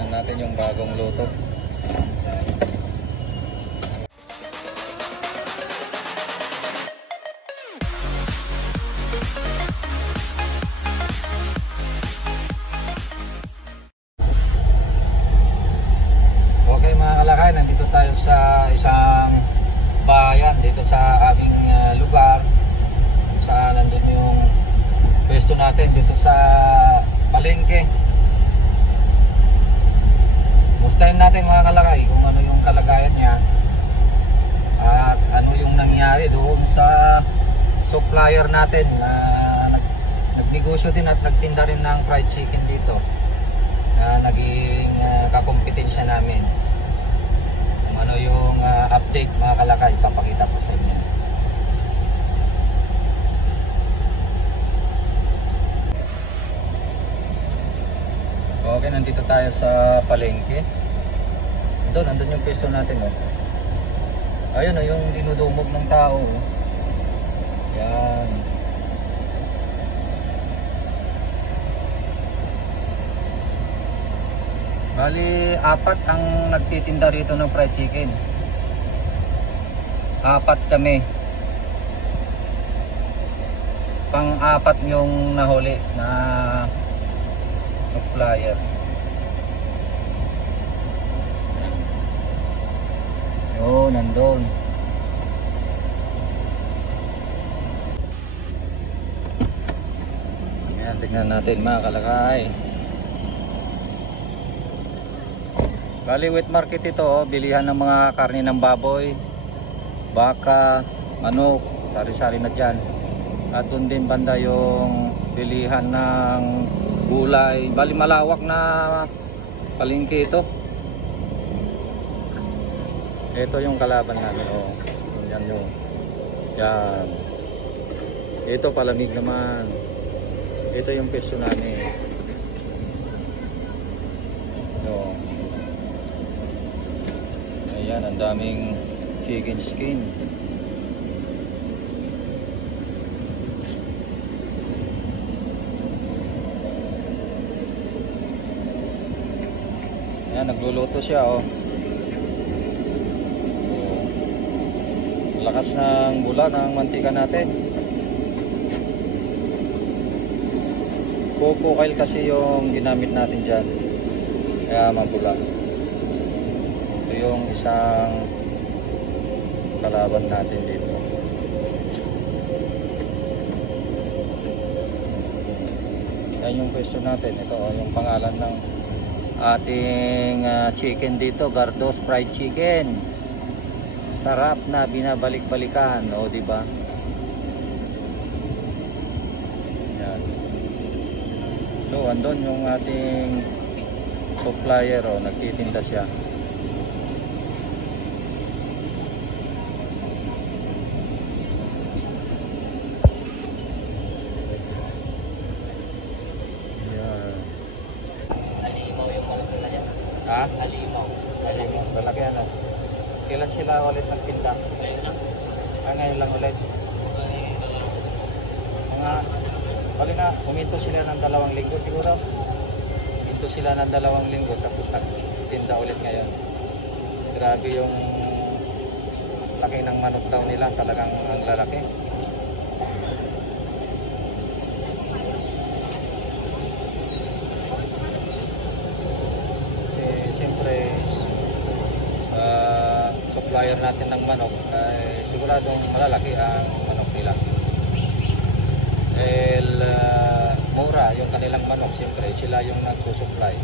Tingnan natin yung bagong luto. Okay mga kalakay, nandito tayo sa isang bayan dito sa aming lugar. Saan nandun yung pwesto natin dito sa palengke. Mustahin natin mga kalakay kung ano yung kalagayan niya at ano yung nangyari doon sa supplier natin na nagnegosyo din at nagtinda rin ng fried chicken dito na naging kakompetensya namin. Kung ano yung update mga kalakay, papakita ko sa inyo. Okay, nandito tayo sa palengke. Andun yung pwesto natin, oh. Ayun, oh, yung dinudumog ng tao, oh. Yan. Bali, 4 ang nagtitinda rito ng fried chicken. 4 kami. Pang-4 yung nahuli na supplier. Yun, nandun. Ayan, tignan natin mga kalakay. Bali, wet market ito, oh. Bilihan ng mga karne ng baboy, baka, manok, sari-sari na dyan. At doon din banda yung bilihan ng gulay. Bali, malawak na palengke ito. Ito yung kalaban namin, oh. Yan yung. Yan. Ito palamig naman. Ito yung peso namin. So, ayan, ang daming chicken skin. Ayan, nagluluto siya, oh. Lakas ng bula ng mantika natin. Coco oil kasi yung ginamit natin dyan, kaya mabula. Ito yung isang kalaban natin dito. Yan yung pwesto natin. Ito, yung pangalan ng ating chicken dito, Gardos Fried Chicken. Sarap na binabalik-balikan, o di ba? Yan. So, andun yung ating supplier, oh, nagtitinda siya. Yan. Halimaw yung malaki na dyan. Ha? Halimaw. Halimaw, lalaki ano? Kailan sila ulit nagtinda? Ngayon na. Ngayon lang ulit. Mga, bali na, huminto sila ng 2 linggo siguro. Huminto sila ng 2 linggo tapos nagtinda ulit ngayon. Grabe yung laki ng manok daw nila, talagang ang lalaki. Kasi siyempre, supplier natin ng manok ay siguradong malalaki ang manok nila. Mura yung kanilang manok, siyempre sila yung nagsusupply.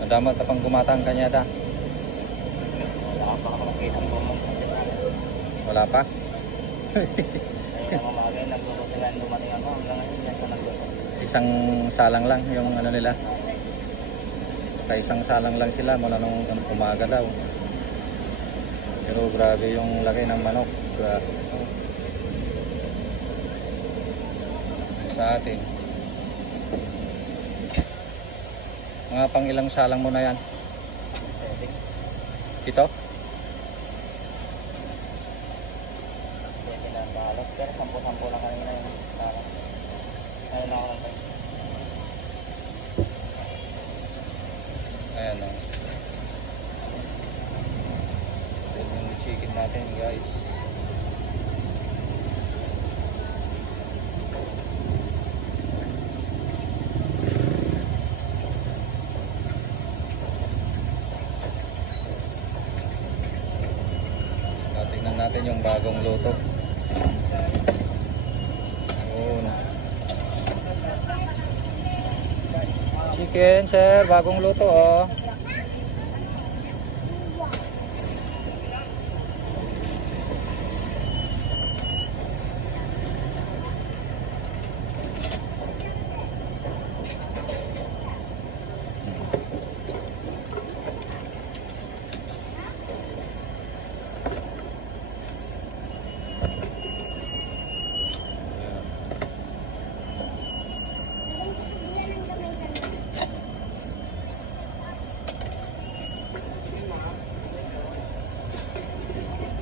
Madama tapang gumatang kanyada. Wala pa ako makita ng bumong. Wala pa? Ayun ang mga ganyan, nagluto yan, dumating ako. Hanggang ngayon, yan ko nagluto. Isang salang lang yung ano nila. Isang salang lang sila mula nung umaga daw. Pero grabe yung laki ng manok sa atin. Mga pang ilang salang mo na yan? Ito? Pero 10-10 lang kanina yun. Ngayon lang ako lang tayo. Ayan o. Yan yung chicken natin guys. Tingnan natin yung bagong luto. Yun. Chicken sir, bagong luto oh.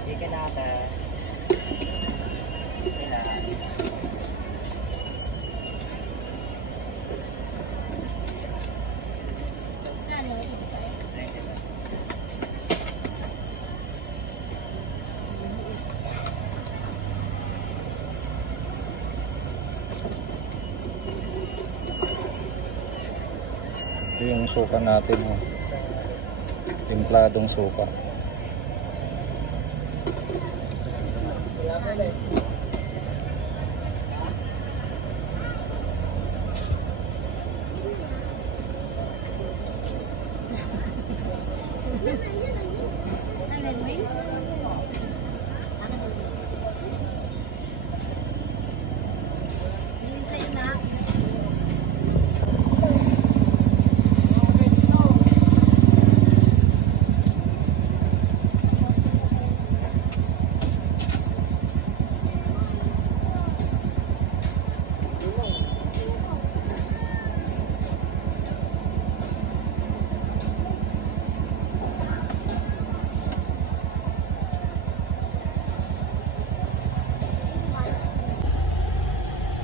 Chicken natin. Kailangan. Ito yung suka natin oh. Timpladong suka.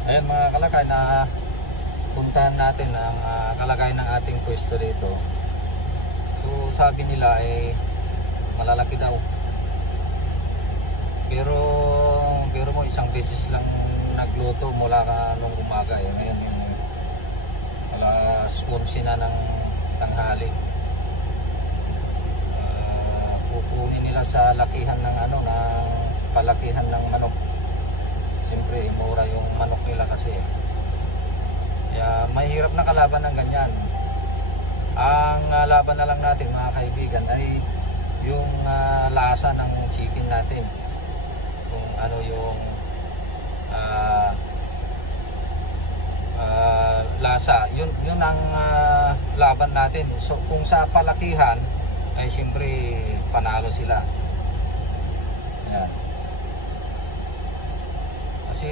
Ayan mga kalakay, na puntahan natin ang kalagayan ng ating pwesto dito. So sabi nila malalaki daw. Pero mo isang beses lang nagluto mula nung umaga Ngayon yung alas 11 na ng tanghali. Pupunin nila sa lakihan ng ng palakihan ng manok. Siyempre, mura yung manok nila kasi. Kaya mahirap na kalaban ng ganyan. Ang laban na lang natin mga kaibigan ay yung lasa ng chicken natin. Kung ano yung lasa. Yun ang laban natin. So, kung sa palakihan ay siyempre panalo sila. Yan. Kasi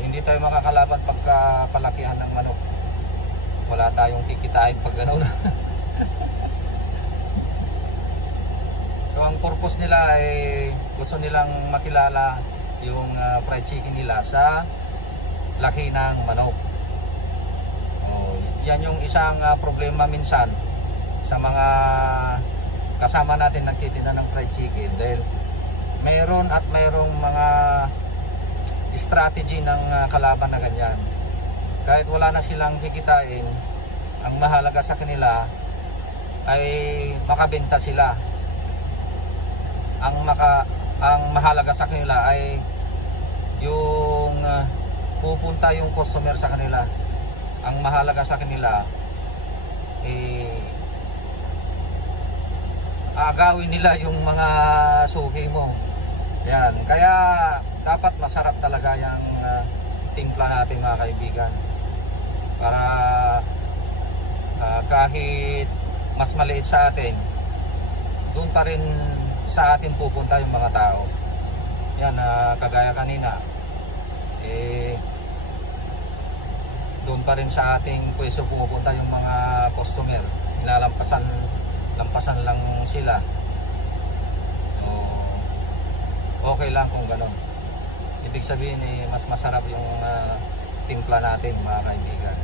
hindi tayo makakalaban pagka palakihan ng manok. Wala tayong kikitain pag gano'n. So ang purpose nila ay gusto nilang makilala yung fried chicken nila sa laki ng manok. Yan yung isang problema minsan sa mga kasama natin nagtitinda ng fried chicken, dahil mayroong mga strategy ng kalaban na ganyan. Kahit wala na silang kikitain, ang mahalaga sa kanila ay makabenta sila. Ang mahalaga sa kanila ay yung pupunta yung customer sa kanila. Ang mahalaga sa kanila agawin nila yung mga suki mo. Yan. Kaya dapat masarap talaga yung timpla natin mga kaibigan. Para kahit mas maliit sa atin, doon pa rin sa atin pupunta yung mga tao. Yan, kagaya kanina. Doon pa rin sa ating pwesto pupunta yung mga customer. Lampasan lang sila. So, okay lang kung gano'n. ibig sabihin mas masarap yung timpla natin mga kaibigan.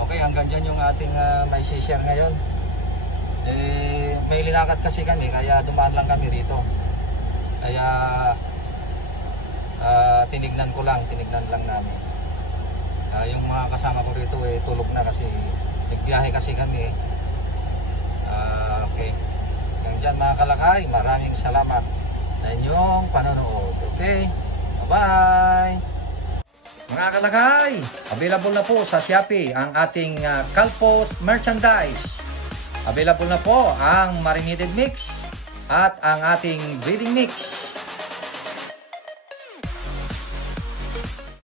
Okay, hanggang dyan yung ating may share ngayon. May linakad kasi kami kaya dumaan lang kami rito. Kaya tinignan lang namin. Yung mga kasama ko rito tulog na kasi nagbiyahe kasi kami. Okay. Hanggang dyan mga kalakay, maraming salamat sa inyong panonood. Okay? Bye-bye! Mga kalakay, available na po sa Shopee ang ating Calpos merchandise. Available na po ang marinated mix at ang ating breeding mix.